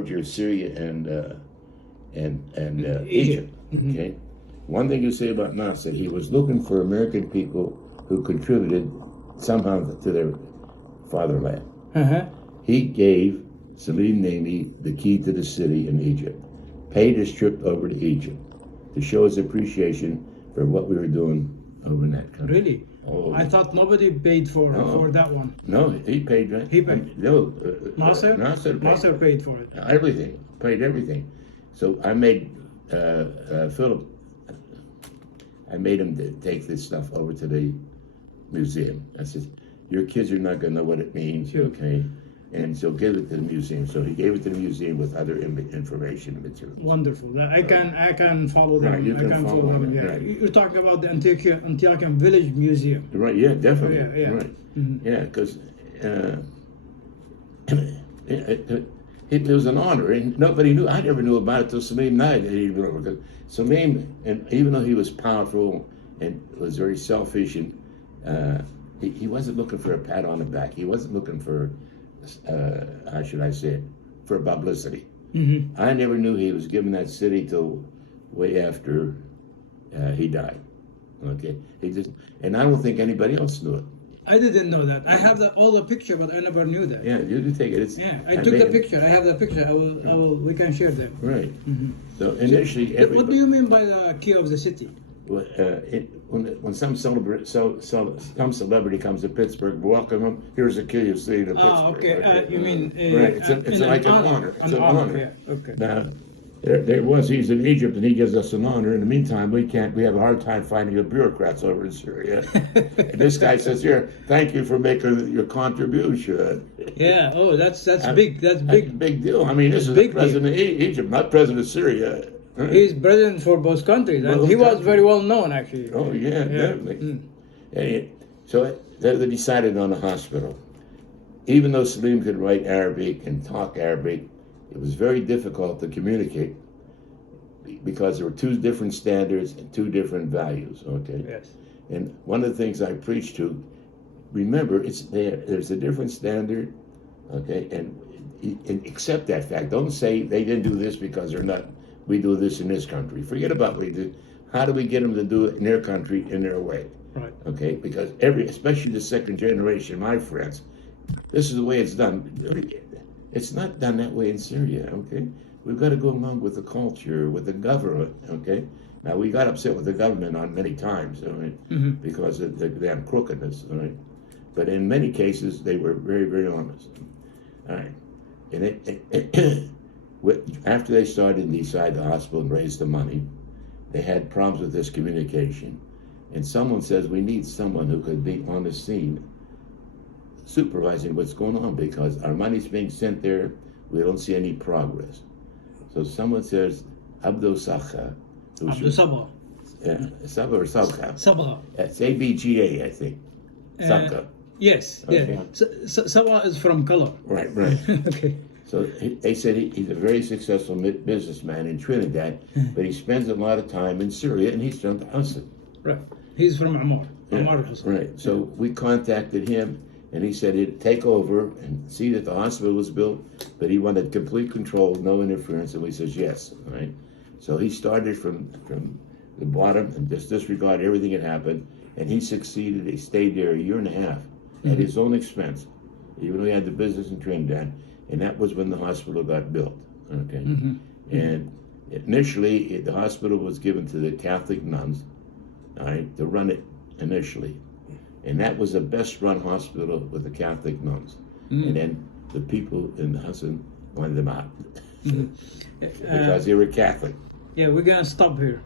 border of Syria and Egypt. Mm-hmm. Okay, one thing you say about Nasser, he was looking for American people who contributed somehow to their fatherland. Uh-huh. He gave Salim Nemi the key to the city in Egypt, paid his trip over to Egypt to show his appreciation for what we were doing over in that country. Really? Oh, I thought nobody paid for that one. no, he paid. He paid. No, Nasser? Nasser paid. Nasser paid for it. Everything, paid everything. So I made Philip. I made him take this stuff over to the museum. I said, "Your kids are not going to know what it means, Sure. okay?" And so give it to the museum. So he gave it to the museum with other information and materials. Wonderful. I can follow them. Right, you can follow them, Yeah. right. You're talking about the Antiochian Village Museum. Right? Yeah, definitely. Yeah. Right. Mhm. Yeah, because it was an honor, and nobody knew. I never knew about it till Salim died. Because Salim, and even though he was powerful and was very selfish, and he wasn't looking for a pat on the back. He wasn't looking for, how should I say it, for publicity. Mm-hmm. I never knew he was given that city till way after he died. Okay, he just, and I don't think anybody else knew it. I didn't know that. I have all the picture, but I never knew that. Yeah, you can take it. It's, Yeah, I took the picture. I have the picture. I will. We can share them. Right. Mm-hmm. So initially, What do you mean by the key of the city? when some celebrity comes to Pittsburgh, welcome him. Here's a key of the city of Pittsburgh. Ah, okay. You mean right? It's like an honor. It's an honor. Yeah. Okay. Now, he's in Egypt and he gives us an honor. In the meantime, we have a hard time finding the bureaucrats over in Syria. And this guy says, "Here, thank you for making your contribution." Yeah. Oh, that's big. That's big. Big deal. I mean, this is Big the president of Egypt, not president of Syria. Right? He's president for both countries, and he was very well known actually. Oh yeah, definitely. So they decided on a hospital. Even though Salim could write Arabic and talk Arabic, it was very difficult to communicate because there were two different standards and two different values. Okay. Yes. And one of the things I preach to, remember, it's there's a different standard. Okay, and accept that fact. Don't say they didn't do this because they're not. We do this in this country. Forget about what we do. How do we get them to do it in their country, in their way? Right. Okay, because especially the second generation, my friends, this is the way it's done. It's not done that way in Syria. Okay, we've got to go along with the culture, with the government. Okay, now we got upset with the government on many times, all right, because of the damn crookedness. All right, but in many cases they were very, very honest. All right, and after they started to decide the hospital and raise the money, they had problems with this communication. And someone says, we need someone who could be on the scene supervising what's going on because our money's being sent there, we don't see any progress. So someone says, Abdul Sakha. Abdul Sabah. Yeah, Sabah or Sabha? Sabah. It's ABGA, I think. Sabha. Yes. Okay. Yeah. Sabah is from color. Right. Okay. So they said he's a very successful businessman in Trinidad, but he spends a lot of time in Syria, and he's from Hosn. Right. He's from Amar. Amar Hosn. Right. So we contacted him, and he said he'd take over and see that the hospital was built, but he wanted complete control, no interference, and we said yes. Right. So he started from the bottom and just disregarded everything that happened, and he succeeded. He stayed there a year and a half at his own expense, even though he had the business in Trinidad. And that was when the hospital got built. Okay. And initially, the hospital was given to the Catholic nuns, all right, to run it initially. And that was the best run hospital with the Catholic nuns. And then the people in Hosn wanted them out because they were Catholic. Yeah, we're gonna stop here.